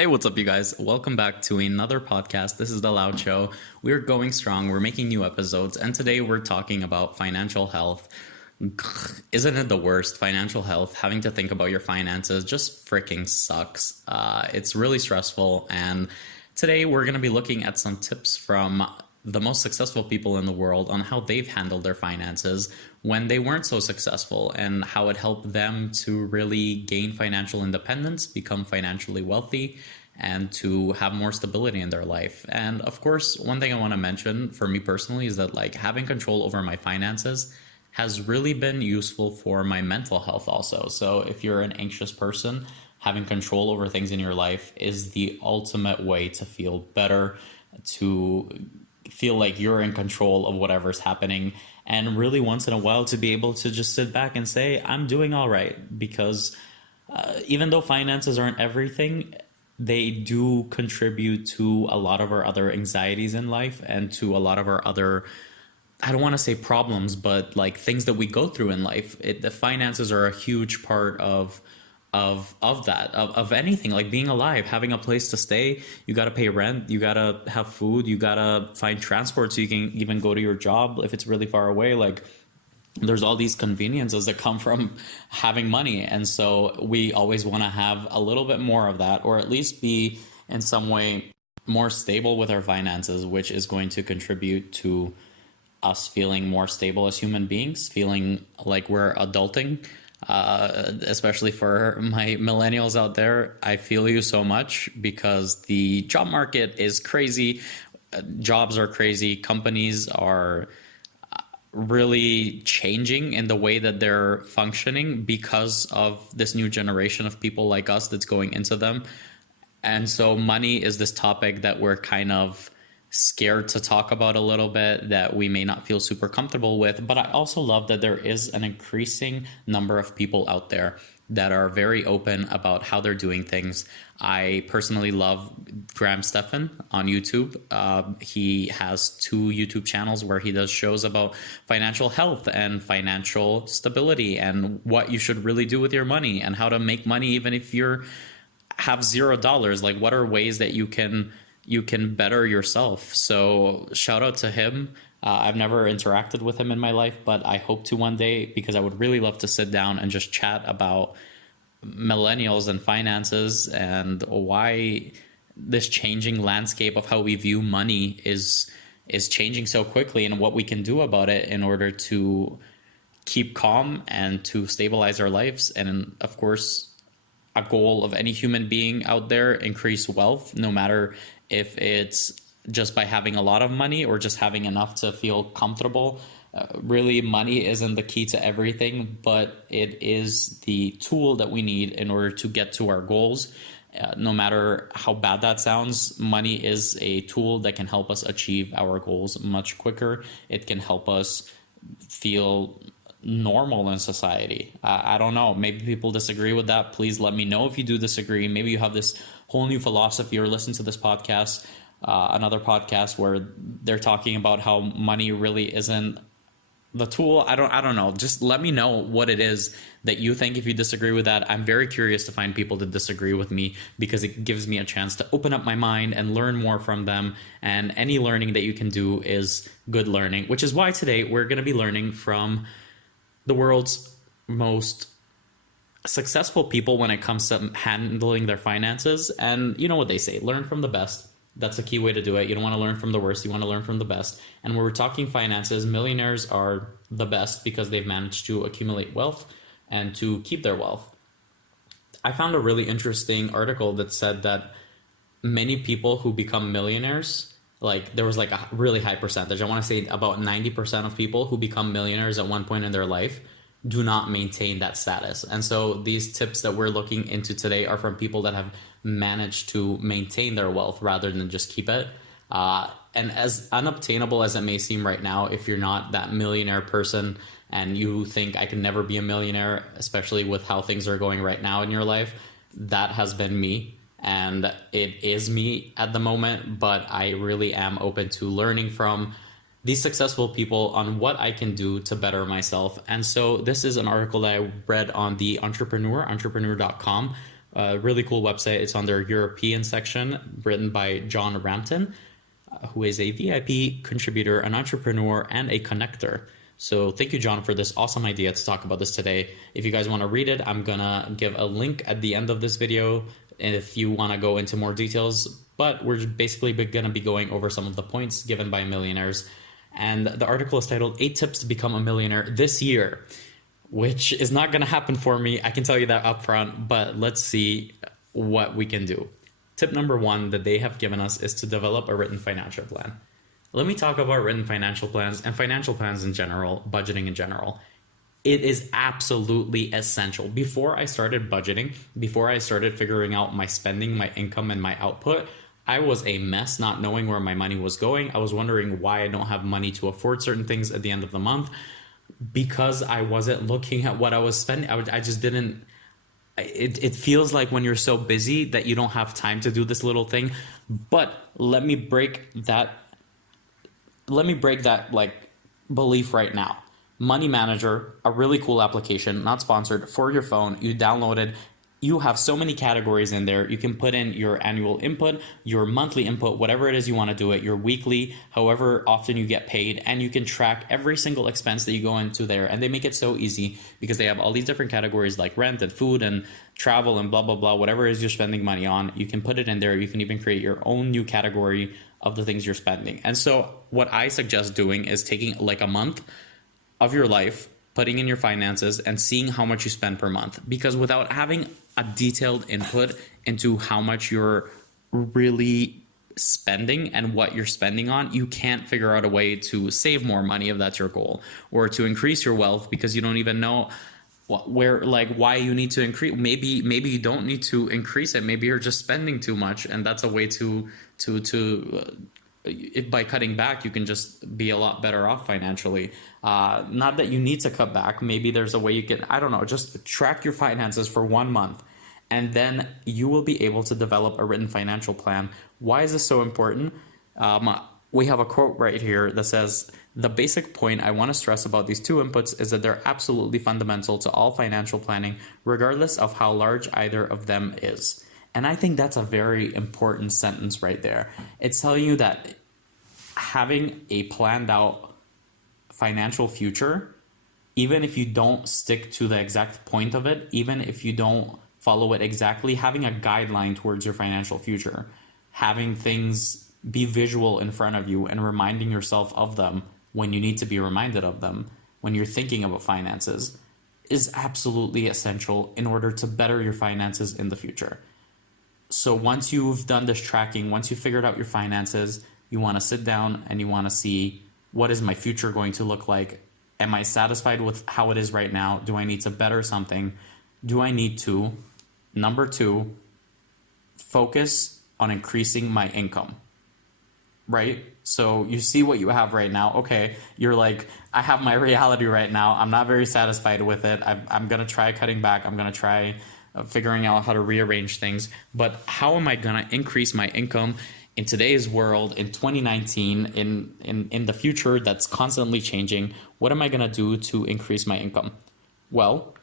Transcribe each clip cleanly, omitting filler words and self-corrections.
Hey, what's up, you guys? Welcome back to another podcast. This is The Loud Show. We're going strong. We're making new episodes. And today we're talking about financial health. Isn't it the worst? Financial health, having to think about your finances just freaking sucks. It's really stressful. And today we're going to be looking at some tips from the most successful people in the world on how they've handled their finances when they weren't so successful and how it helped them to really gain financial independence, become financially wealthy, and to have more stability in their life. And of course, one thing I want to mention for me personally is that like having control over my finances has really been useful for my mental health also. So if you're an anxious person, having control over things in your life is the ultimate way to feel better, to feel like you're in control of whatever's happening, and really once in a while to be able to just sit back and say, I'm doing all right. Because even though finances aren't everything, they do contribute to a lot of our other anxieties in life and to a lot of our other, I don't want to say problems, but like things that we go through in life. The finances are a huge part of anything, like being alive, having a place to stay. You got to pay rent, you got to have food, you got to find transport so you can even go to your job if it's really far away. Like there's all these conveniences that come from having money, and so we always want to have a little bit more of that, or at least be in some way more stable with our finances, which is going to contribute to us feeling more stable as human beings, feeling like we're adulting. Especially for my millennials out there, I feel you so much because the job market is crazy. Jobs are crazy. Companies are really changing in the way that they're functioning because of this new generation of people like us that's going into them. And so money is this topic that we're kind of scared to talk about a little bit, that we may not feel super comfortable with. But I also love that there is an increasing number of people out there that are very open about how they're doing things. I personally love Graham Stephan on YouTube. He has two YouTube channels where he does shows about financial health and financial stability and what you should really do with your money and how to make money even if you're have $0. Like, what are ways that you can better yourself. So shout out to him. I've never interacted with him in my life, but I hope to one day, because I would really love to sit down and just chat about millennials and finances and why this changing landscape of how we view money is changing so quickly, and what we can do about it in order to keep calm and to stabilize our lives. And of course, a goal of any human being out there, increase wealth, no matter if it's just by having a lot of money or just having enough to feel comfortable. Really, money isn't the key to everything, but it is the tool that we need in order to get to our goals. No matter how bad that sounds, money is a tool that can help us achieve our goals much quicker. It can help us feel normal in society. I don't know. Maybe people disagree with that. Please let me know if you do disagree. Maybe you have this whole new philosophy, or listen to this podcast, another podcast where they're talking about how money really isn't the tool. I don't know. Just let me know what it is that you think. If you disagree with that, I'm very curious to find people that disagree with me, because it gives me a chance to open up my mind and learn more from them. And any learning that you can do is good learning, which is why today we're going to be learning from the world's most successful people when it comes to handling their finances. And you know what they say, learn from the best. That's a key way to do it. You don't want to learn from the worst, you want to learn from the best. And when we're talking finances, millionaires are the best because they've managed to accumulate wealth and to keep their wealth. I found a really interesting article that said that many people who become millionaires, like there was like a really high percentage, I want to say about 90% of people who become millionaires at one point in their life do not maintain that status. And so these tips that we're looking into today are from people that have managed to maintain their wealth rather than just keep it. And as unobtainable as it may seem right now, if you're not that millionaire person and you think I can never be a millionaire, especially with how things are going right now in your life, that has been me. And it is me at the moment, but I really am open to learning from these successful people on what I can do to better myself. And so this is an article that I read on the entrepreneur, entrepreneur.com, Really cool website. It's on their European section, written by John Rampton, who is a VIP contributor, an entrepreneur, and a connector. So thank you, John, for this awesome idea to talk about this today. If you guys want to read it, I'm gonna give a link at the end of this video, and if you want to go into more details. But we're basically gonna be going over some of the points given by millionaires. And the article is titled 8 Tips to Become a Millionaire This Year, which is not going to happen for me. I can tell you that up front, but let's see what we can do. Tip number 1 that they have given us is to develop a written financial plan. Let me talk about written financial plans and financial plans in general, budgeting in general. It is absolutely essential. Before I started budgeting, before I started figuring out my spending, my income, and my output, I was a mess, not knowing where my money was going. I was wondering why I don't have money to afford certain things at the end of the month, because I wasn't looking at what I was spending. I just didn't. It feels like when you're so busy that you don't have time to do this little thing. But let me break that like belief right now. Money Manager, a really cool application, not sponsored, for your phone. You download it. You have so many categories in there. You can put in your annual input, your monthly input, whatever it is you want to do it, your weekly, however often you get paid, and you can track every single expense that you go into there. And they make it so easy because they have all these different categories like rent and food and travel and blah, blah, blah, whatever it is you're spending money on. You can put it in there. You can even create your own new category of the things you're spending. And so what I suggest doing is taking like a month of your life, putting in your finances and seeing how much you spend per month. Because without having a detailed input into how much you're really spending and what you're spending on, you can't figure out a way to save more money if that's your goal, or to increase your wealth because you don't even know where, like, why you need to increase. Maybe you don't need to increase it. Maybe you're just spending too much, and that's a way to if by cutting back you can just be a lot better off financially. Not that you need to cut back. Maybe there's a way you can, I don't know, just track your finances for 1 month, and then you will be able to develop a written financial plan. Why is this so important? We have a quote right here that says, "The basic point I want to stress about these 2 inputs is that they're absolutely fundamental to all financial planning, regardless of how large either of them is." And I think that's a very important sentence right there. It's telling you that having a planned out financial future, even if you don't stick to the exact point of it, even if you don't follow it exactly, having a guideline towards your financial future, having things be visual in front of you and reminding yourself of them when you need to be reminded of them, when you're thinking about finances, is absolutely essential in order to better your finances in the future. So once you've done this tracking, once you've figured out your finances, you want to sit down and you want to see, what is my future going to look like? Am I satisfied with how it is right now? Do I need to better something? Do I need to, number 2, focus on increasing my income, right? So you see what you have right now. Okay, you're like, I have my reality right now. I'm not very satisfied with it. I'm going to try cutting back. I'm going to try figuring out how to rearrange things. But how am I going to increase my income in today's world, in 2019, in the future that's constantly changing? What am I going to do to increase my income? Well,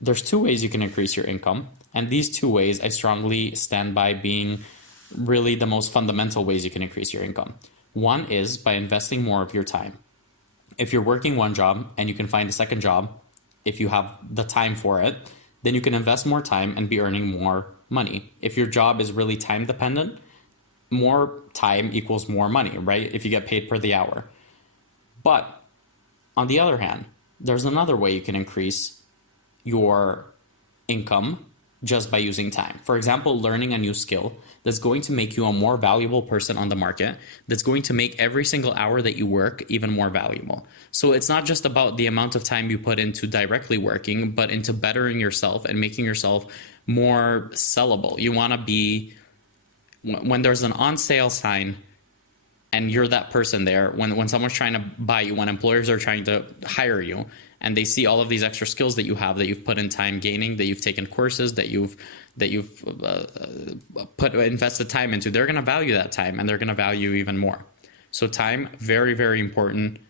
there's 2 ways you can increase your income. And these 2 ways, I strongly stand by being really the most fundamental ways you can increase your income. One is by investing more of your time. If you're working one job and you can find a second job, if you have the time for it, then you can invest more time and be earning more money. If your job is really time dependent, more time equals more money, right? If you get paid per the hour. But on the other hand, there's another way you can increase your income just by using time. For example, learning a new skill that's going to make you a more valuable person on the market, that's going to make every single hour that you work even more valuable. So it's not just about the amount of time you put into directly working, but into bettering yourself and making yourself more sellable. You want to be, when there's an on sale sign and you're that person there, when someone's trying to buy you, when employers are trying to hire you, and they see all of these extra skills that you have, that you've put in time gaining, that you've taken courses, that you've invested time into, they're going to value that time, and they're going to value even more. So time, very, very important.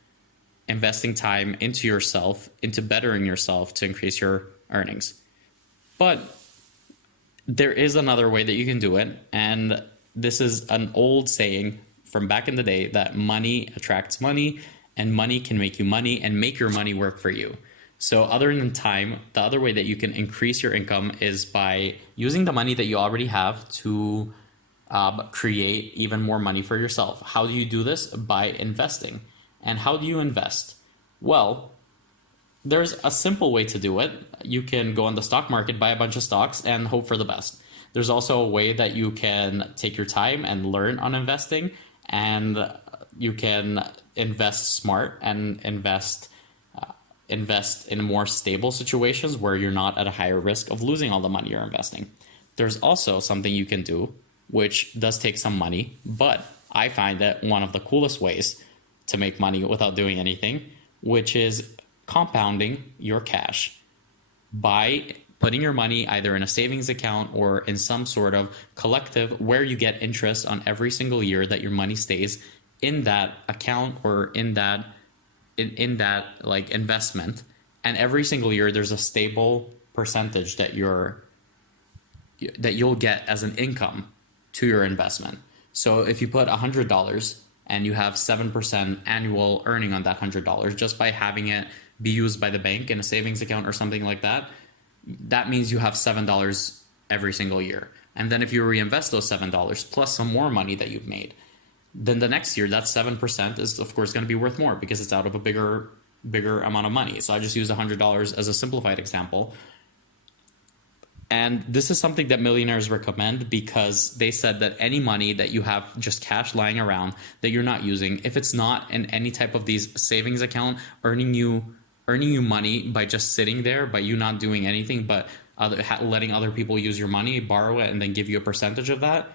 Investing time into yourself, into bettering yourself to increase your earnings. But There is another way that you can do it, and this is an old saying from back in the day that money attracts money, and money can make you money and make your money work for you. So, other than time, the other way that you can increase your income is by using the money that you already have to create even more money for yourself. How do you do this? By investing. And how do you invest? Well, there's a simple way to do it. You can go on the stock market, buy a bunch of stocks, and hope for the best. There's also a way that you can take your time and learn on investing, and you can invest smart and invest in more stable situations where you're not at a higher risk of losing all the money you're investing. There's also something you can do, which does take some money, but I find that one of the coolest ways to make money without doing anything, which is compounding your cash by putting your money either in a savings account or in some sort of collective where you get interest on every single year that your money stays in that account or in that like investment, and every single year there's a stable percentage that you'll get as an income to your investment. So if you put $100 and you have 7% annual earning on that $100 just by having it be used by the bank in a savings account or something like that, that means you have $7 every single year. And then if you reinvest those $7 plus some more money that you've made, then the next year that 7% is of course going to be worth more because it's out of a bigger amount of money. So I just used $100 as a simplified example. And this is something that Millionaires recommend because they said that any money that you have just cash lying around that you're not using, if it's not in any type of these savings account earning you money by just sitting there, by you not doing anything but letting other people use your money, borrow it, and then give you a percentage of that,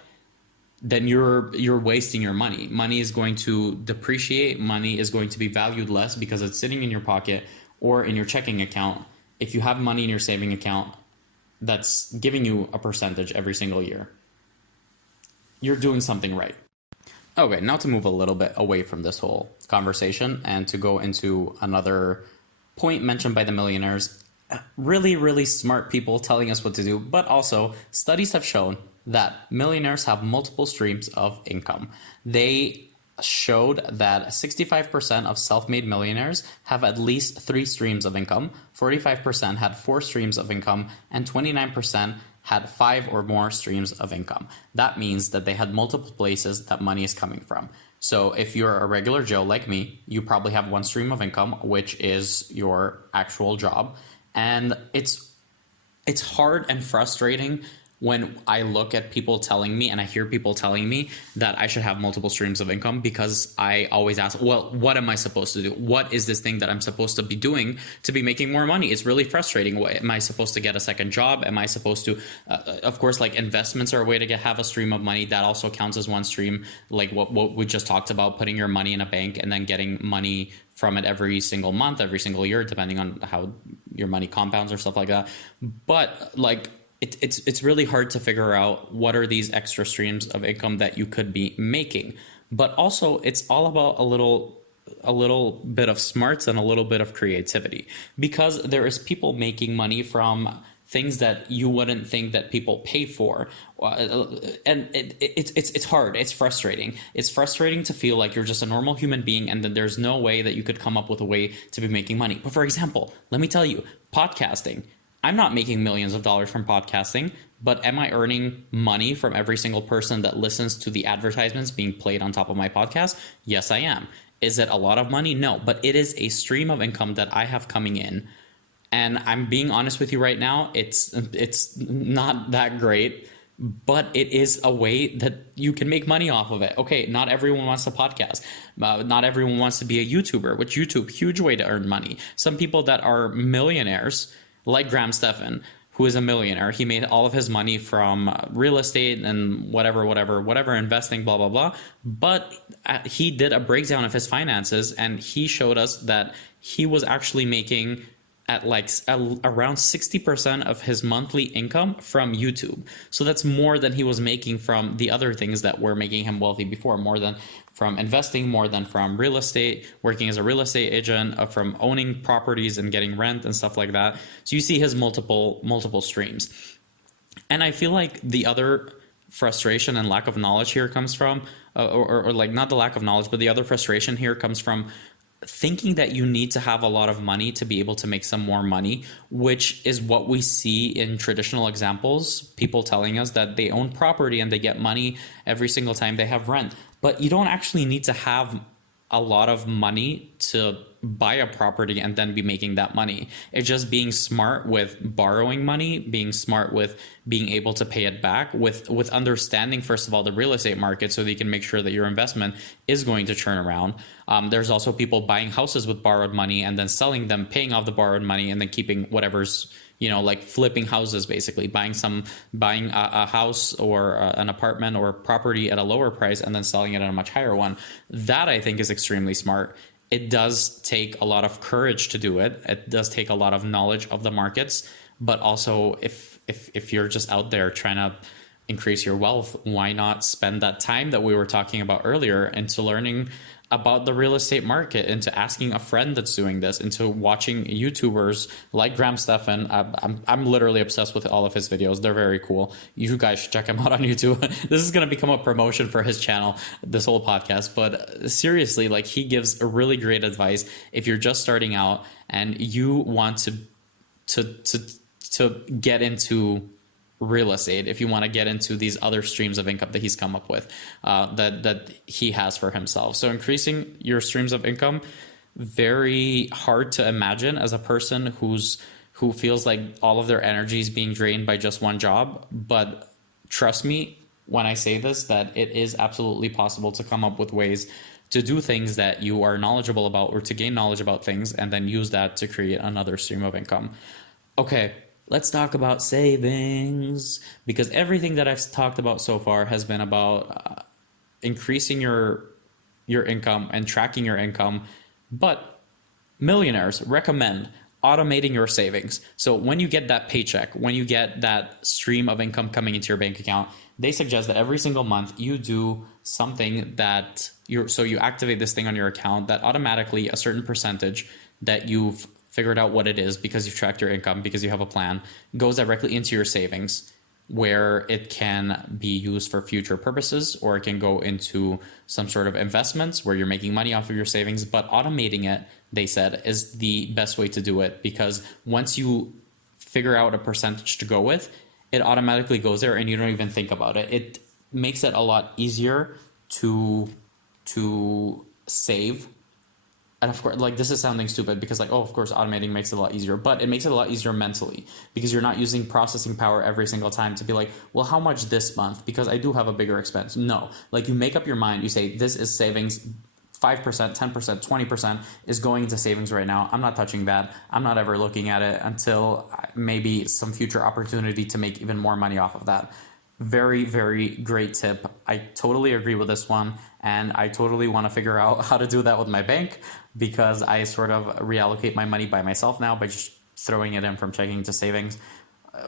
then you're wasting your money. Money is going to depreciate. Money is going to be valued less because it's sitting in your pocket or in your checking account. If you have money in your saving account that's giving you a percentage every single year, you're doing something right. Okay, now to move a little bit away from this whole conversation and to go into another point mentioned by the millionaires. Really, really smart people telling us what to do, but also studies have shown that millionaires have multiple streams of income. They showed that 65% of self-made millionaires have at least 3 streams of income, 45% had 4 streams of income, and 29% had 5 or more streams of income. That means that they had multiple places that money is coming from. So if you're a regular Joe like me, you probably have 1 stream of income, which is your actual job. And it's hard and frustrating when I look at people telling me and I hear people telling me that I should have multiple streams of income, because I always ask, well, what am I supposed to do? What is this thing that I'm supposed to be doing to be making more money? It's really frustrating. Am I supposed to get a second job? Am I supposed to, of course, like investments are a way to have a stream of money. That also counts as 1 stream, like what we just talked about, putting your money in a bank and then getting money from it every single month, every single year, depending on how your money compounds or stuff like that. But like, it's really hard to figure out what are these extra streams of income that you could be making. But also it's all about a little bit of smarts and a little bit of creativity, because there is people making money from things that you wouldn't think that people pay for. And it's hard. It's frustrating. It's frustrating to feel like you're just a normal human being and that there's no way that you could come up with a way to be making money. But for example, let me tell you, podcasting. I'm not making millions of dollars from podcasting, but am I earning money from every single person that listens to the advertisements being played on top of my podcast? Yes, I am. Is it a lot of money? No, but it is a stream of income that I have coming in. And I'm being honest with you right now, it's not that great, but it is a way that you can make money off of it. Okay, not everyone wants to podcast. Not everyone wants to be a YouTuber, which YouTube, huge way to earn money. Some people that are millionaires, like Graham Stephan, who is a millionaire. He made all of his money from real estate and whatever, investing, blah, blah, blah. But he did a breakdown of his finances, and he showed us that he was actually making at around 60% of his monthly income from YouTube. So that's more than he was making from the other things that were making him wealthy before, more than from investing, more than from real estate, working as a real estate agent, from owning properties and getting rent and stuff like that. So you see his multiple streams. And I feel like the other frustration and lack of knowledge here comes from, or like not the lack of knowledge, but the other frustration here comes from thinking that you need to have a lot of money to be able to make some more money, which is what we see in traditional examples. People telling us that they own property and they get money every single time they have rent. But you don't actually need to have a lot of money to buy a property and then be making that money. It's just being smart with borrowing money, being smart with being able to pay it back, with understanding, first of all, the real estate market so that you can make sure that your investment is going to turn around. There's also people buying houses with borrowed money and then selling them, paying off the borrowed money, and then keeping whatever's, like flipping houses, basically buying a house or an apartment or property at a lower price and then selling it at a much higher one. That I think is extremely smart. It does take a lot of courage to do it. It does take a lot of knowledge of the markets, but also if you're just out there trying to increase your wealth, why not spend that time that we were talking about earlier into learning about the real estate market, into asking a friend that's doing this, into watching YouTubers like Graham Stephan. I'm literally obsessed with all of his videos. They're very cool. You guys should check him out on YouTube. This is going to become a promotion for his channel, this whole podcast. But seriously, like, he gives a really great advice if you're just starting out and you want to get into real estate, if you want to get into these other streams of income that he's come up with, that he has for himself. So increasing your streams of income, very hard to imagine as a person who feels like all of their energy is being drained by just one job. But trust me when I say this, that it is absolutely possible to come up with ways to do things that you are knowledgeable about, or to gain knowledge about things and then use that to create another stream of income. Okay, let's talk about savings, because everything that I've talked about so far has been about increasing your income and tracking your income. But millionaires recommend automating your savings. So when you get that paycheck, when you get that stream of income coming into your bank account, they suggest that every single month you do something that you activate this thing on your account that automatically a certain percentage that you've figured out what it is because you've tracked your income, because you have a plan, goes directly into your savings, where it can be used for future purposes, or it can go into some sort of investments where you're making money off of your savings. But automating it, they said, is the best way to do it, because once you figure out a percentage to go with, it automatically goes there and you don't even think about it. It makes it a lot easier to save. And of course, like, this is sounding stupid because, like, oh, of course, automating makes it a lot easier, but it makes it a lot easier mentally, because you're not using processing power every single time to be like, well, how much this month? Because I do have a bigger expense. No, like, you make up your mind. You say, this is savings, 5%, 10%, 20% is going into savings right now. I'm not touching that. I'm not ever looking at it until maybe some future opportunity to make even more money off of that. Very, very great tip. I totally agree with this one. And I totally want to figure out how to do that with my bank, because I sort of reallocate my money by myself now by just throwing it in from checking to savings.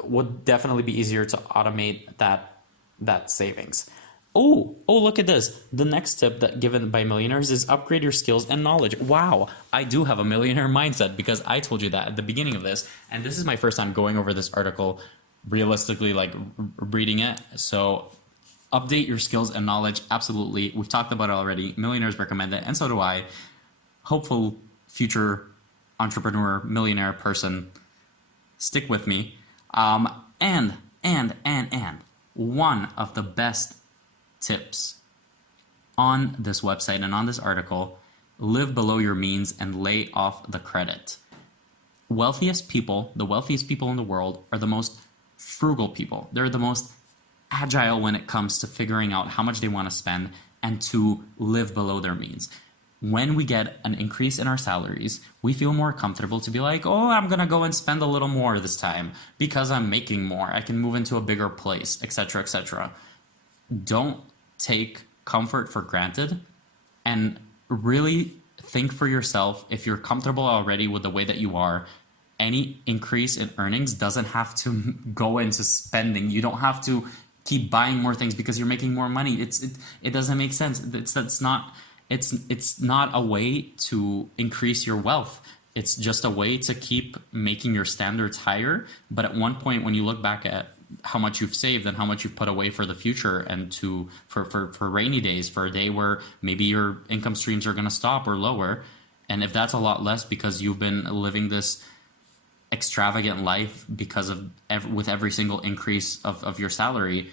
Would definitely be easier to automate that savings. Oh, look at this. The next tip that given by millionaires is upgrade your skills and knowledge. Wow, I do have a millionaire mindset, because I told you that at the beginning of this. And this is my first time going over this article realistically, like reading it. So update your skills and knowledge. Absolutely. We've talked about it already. Millionaires recommend it, and so do I. Hopeful future entrepreneur, millionaire person, stick with me. And one of the best tips on this website and on this article: live below your means and lay off the credit. The wealthiest people in the world are the most frugal people. They're the most agile when it comes to figuring out how much they want to spend and to live below their means. When we get an increase in our salaries, we feel more comfortable to be like, oh, I'm going to go and spend a little more this time because I'm making more. I can move into a bigger place, etc., etc. Don't take comfort for granted, and really think for yourself. If you're comfortable already with the way that you are, any increase in earnings doesn't have to go into spending. You don't have to keep buying more things because you're making more money. It doesn't make sense. It's not a way to increase your wealth. It's just a way to keep making your standards higher. But at one point, when you look back at how much you've saved and how much you've put away for the future and for rainy days, for a day where maybe your income streams are going to stop or lower. And if that's a lot less because you've been living this extravagant life because of with every single increase of your salary,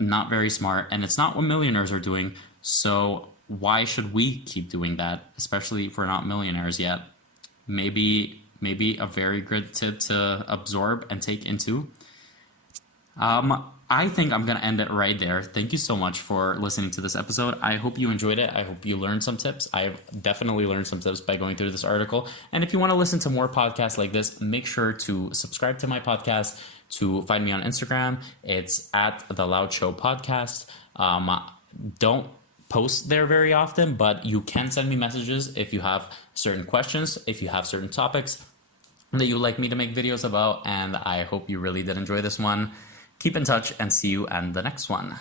not very smart. And it's not what millionaires are doing. So why should we keep doing that, especially if we're not millionaires yet? Maybe a very good tip to absorb and take into. I think I'm going to end it right there. Thank you so much for listening to this episode. I hope you enjoyed it. I hope you learned some tips. I've definitely learned some tips by going through this article. And if you want to listen to more podcasts like this, make sure to subscribe to my podcast, to find me on Instagram. It's at The Loud Show Podcast. Don't post there very often, but you can send me messages if you have certain questions, if you have certain topics that you would like me to make videos about. And I hope you really did enjoy this one. Keep in touch and see you in the next one.